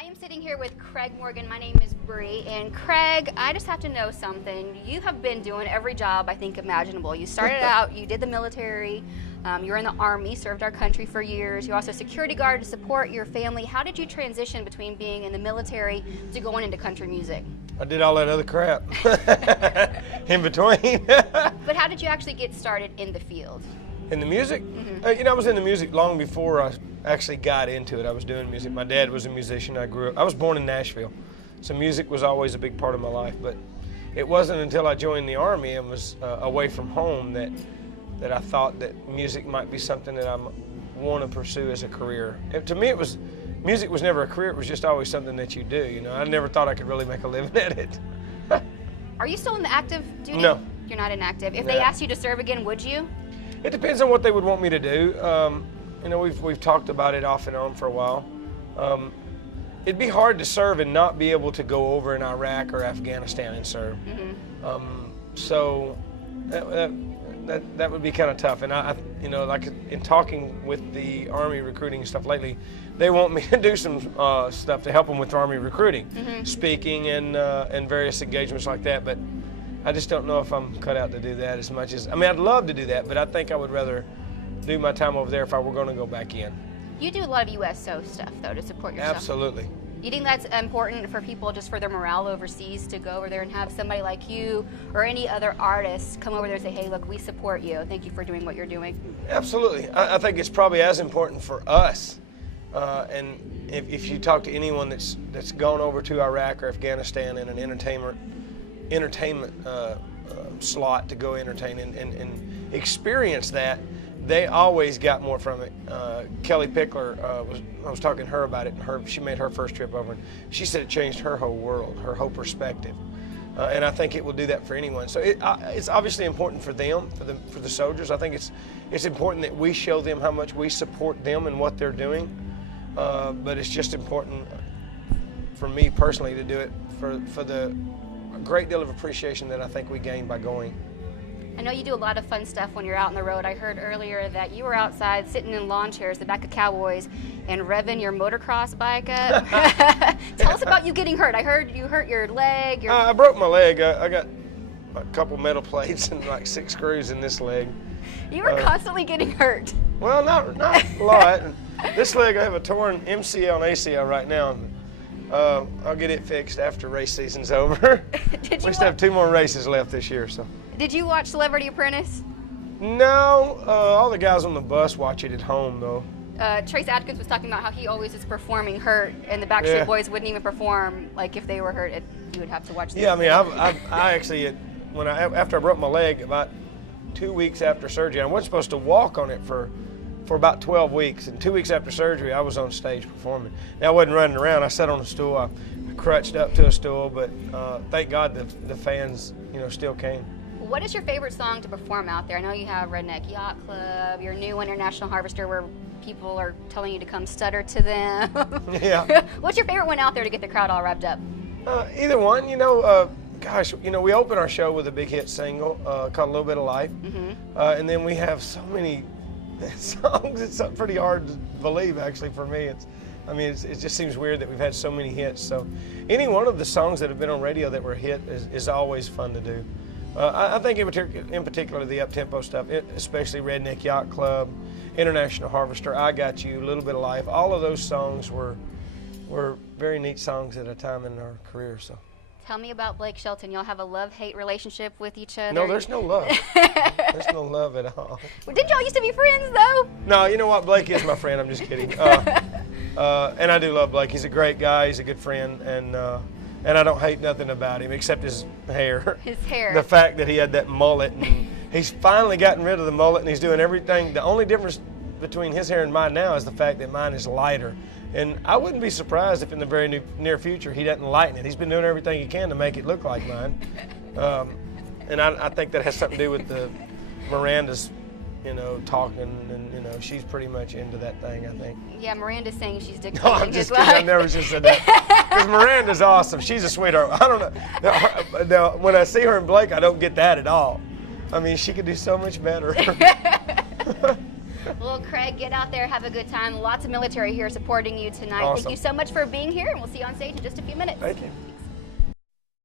I am sitting here with Craig Morgan. My name is Bree, and Craig, I just have to know something. You have been doing every job I think imaginable. You started out, you did the military, you were in the Army, served our country for years. You're also a security guard to support your family. How did you transition between being in the military to going into country music? I did all that other crap in between. But how did you actually get started in the field? In the music? I was in the music long before I actually got into it. I was doing music. My dad was a musician. I was born in Nashville, so music was always a big part of my life. But it wasn't until I joined the Army and was away from home that I thought that music might be something that I want to pursue as a career. To me, music was never a career. It was just always something that you do. I never thought I could really make a living at it. Are you still in the active duty? No. You're not in active. If No. they asked you to serve again, would you? It depends on what they would want me to do. We've talked about it off and on for a while. It'd be hard to serve and not be able to go over in Iraq or Afghanistan and serve. So that would be kind of tough. And I like in talking with the Army recruiting and stuff lately, they want me to do some stuff to help them with Army recruiting, speaking and various engagements like that. But I just don't know if I'm cut out to do that as much as, I'd love to do that, but I think I would rather do my time over there if I were going to go back in. You do a lot of USO stuff, though, to support yourself. Absolutely. You think that's important for people, just for their morale overseas, to go over there and have somebody like you or any other artist come over there and say, hey, look, we support you. Thank you for doing what you're doing. Absolutely. I think it's probably as important for us. And if you talk to anyone that's gone over to Iraq or Afghanistan in an entertainment slot to go entertain and experience that, they always got more from it. Kelly Pickler, I was talking to her about it, and she made her first trip over, and she said it changed her whole world, her whole perspective. And I think it will do that for anyone. So it's obviously important for them, for the soldiers. I think it's important that we show them how much we support them and what they're doing. But it's just important for me personally to do it for the great deal of appreciation that I think we gain by going. I know you do a lot of fun stuff when you're out on the road. I heard earlier that you were outside sitting in lawn chairs at the back of Cowboys and revving your motocross bike up. Tell us about you getting hurt. I heard you hurt your leg. I broke my leg. I got a couple metal plates and like 6 screws in this leg. You were constantly getting hurt. Well, not a lot. This leg, I have a torn MCL and ACL right now. I'll get it fixed after race season's over. We still have 2 more races left this year, so. Did you watch Celebrity Apprentice? No, all the guys on the bus watch it at home, though. Trace Adkins was talking about how he always is performing hurt, and the Backstreet Boys wouldn't even perform. Like if they were hurt, you would have to watch. Yeah, I actually, after I broke my leg, about 2 weeks after surgery, I wasn't supposed to walk on it for about 12 weeks, and 2 weeks after surgery, I was on stage performing. Now I wasn't running around. I sat on a stool. I crutched up to a stool, but thank God the fans, still came. What is your favorite song to perform out there? I know you have Redneck Yacht Club, your new International Harvester, where people are telling you to come stutter to them. Yeah. What's your favorite one out there to get the crowd all wrapped up? Either one. We open our show with a big hit single called A Little Bit of Life. And then we have so many songs, it's pretty hard to believe, actually, for me. It just seems weird that we've had so many hits. So any one of the songs that have been on radio that were a hit is always fun to do. I think in particular the up-tempo stuff, especially Redneck Yacht Club, International Harvester, I Got You, A Little Bit of Life, all of those songs were very neat songs at a time in our career. So. Tell me about Blake Shelton. Y'all have a love-hate relationship with each other? No, there's no love. There's no love at all. Well, didn't y'all used to be friends, though? No, you know what? Blake is my friend. I'm just kidding. And I do love Blake. He's a great guy. He's a good friend. And I don't hate nothing about him except his hair. His hair. The fact that he had that mullet. And he's finally gotten rid of the mullet, and he's doing everything. The only difference between his hair and mine now is the fact that mine is lighter. And I wouldn't be surprised if in the very near future he doesn't lighten it. He's been doing everything he can to make it look like mine. And I think that has something to do with the Miranda's, talking, and she's pretty much into that thing, I think. Yeah, Miranda's saying she's dictating No, I'm just kidding. life. I never just said that. Because Miranda's awesome. She's a sweetheart. I don't know. Now, when I see her and Blake, I don't get that at all. She could do so much better. Well, Craig, get out there, have a good time. Lots of military here supporting you tonight. Awesome. Thank you so much for being here, and we'll see you on stage in just a few minutes. Thank you.